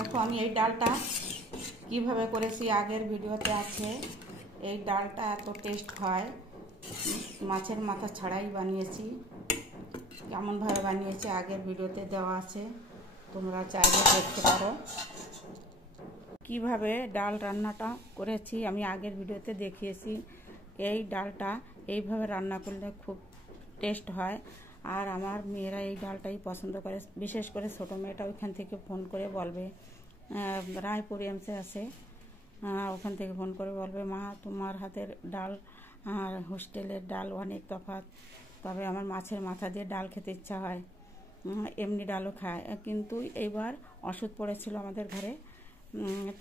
দেখো আমি এই ডালটা কিভাবে করেছি আগের ভিডিওতে আছে। এই ডালটা এত টেস্ট হয়, মাছের মাথা ছাড়াই বানিয়েছি। কেমনভাবে বানিয়েছি আগের ভিডিওতে দেওয়া আছে, তোমরা চাইলে দেখতে পারো। কিভাবে ডাল রান্নাটা করেছি আমি আগের ভিডিওতে দেখিয়েছি। এই ডালটা এইভাবে রান্না করলে খুব টেস্ট হয়, আর আমার মেয়েরা এই ডালটাই পছন্দ করে। বিশেষ করে ছোটো মেয়েটা ওইখান থেকে ফোন করে বলবে, রায়পুর এমসে আছে, ওখান থেকে ফোন করে বলবে, মা তোমার হাতের ডাল আর হোস্টেলের ডাল অনেক তফাৎ, তবে আমার মাছের মাথা দিয়ে ডাল খেতে ইচ্ছা হয়। এমনি ডালও খায়, কিন্তু এইবার ওষুধ পড়েছিল আমাদের ঘরে,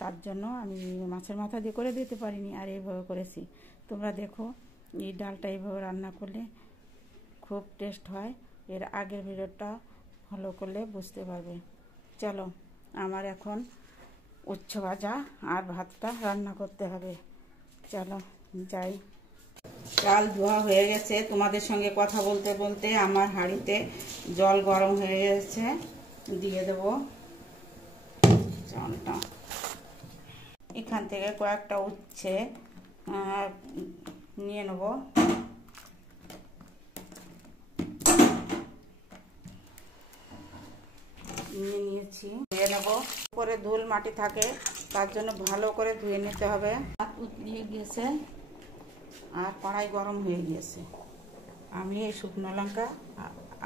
তার জন্য আমি মাছের মাথা দিয়ে করে দিতে পারিনি, আর এইভাবে করেছি। তোমরা দেখো এই ডালটা এইভাবে রান্না করলে খুব টেস্ট হয়। এর আগের ভিডিওটা ফলো করলে বুঝতে পারবে। চলো আমার এখন উচ্ছে ভাজা আর ভাতটা রান্না করতে হবে, চলো যাই। ডাল ধোয়া হয়ে গেছে, তোমাদের সঙ্গে কথা বলতে বলতে আমার হাঁড়িতে জল গরম হয়ে গেছে, দিয়ে দেব চালটা। এখান থেকে কয়েকটা উচ্ছে নিয়ে নেব। নিয়েছি, ধুয়ে নেব। উপরে ধুল মাটি থাকে, তার জন্য ভালো করে ধুয়ে নিতে হবে। ভাত উতলিয়ে গিয়েছে আর কড়াই গরম হয়ে গিয়েছে। আমি এই শুকনো লঙ্কা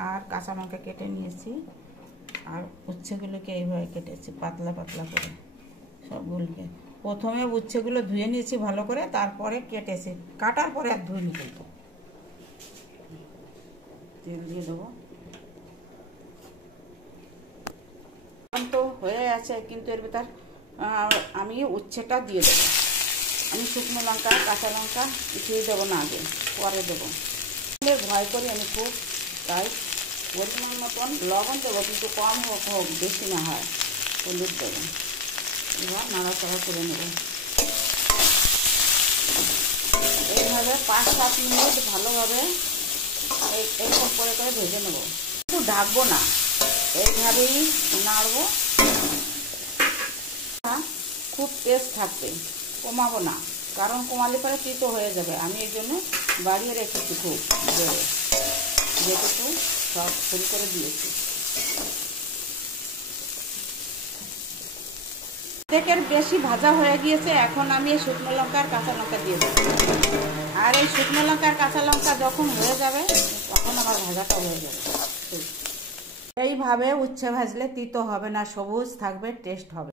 আর কাঁচা লঙ্কা কেটে নিয়েছি, আর উচ্ছেগুলোকে এইভাবে কেটেছি পাতলা পাতলা করে সবগুলোকে। প্রথমে উচ্ছেগুলো ধুয়ে নিয়েছি ভালো করে, তারপরে কেটেছি। কাটার পরে আর ধুয়ে নিতে, তেল দিয়ে দেবো। তো হয়ে আছে, কিন্তু এর ভিতর আমি উচ্ছেটা দিয়ে দেবো। আমি শুকনো লঙ্কা কাঁচা লঙ্কা কিছুই দেবো না, আগে পরে দেবো। ভয় করি আমি খুব, তাই পরিমাণ মতন লবণ দেবো, কিন্তু কম হোক বেশি না হয়। হলুদ দেবো, এবার নাড়াচাড়া করে নেব। এইভাবে 5-7 মিনিট ভালোভাবে এরকম করে ভেজে নেব। একটু ঢাকবো না, এইভাবেই নাড়বো। খুব টেস্ট থাকবে, কমাবো না, কারণ কমালে পরে তিতো হয়ে যাবে। আমি এই জন্য বাড়িয়ে রেখেছি খুব, যেটুকু সব ফুল করে দিয়েছি। অর্ধেকের বেশি ভাজা হয়ে গিয়েছে, এখন আমি এই শুকনো লঙ্কা আর কাঁচা লঙ্কা দিয়ে দেবো। আর এই শুকনো লঙ্কা আর কাঁচা লঙ্কা যখন হয়ে যাবে, তখন আমার ভাজাটা হয়ে যাবে। এইভাবে উচ্ছে ভাজলে তিতো হবে না, সবুজ থাকবে, টেস্ট হবে।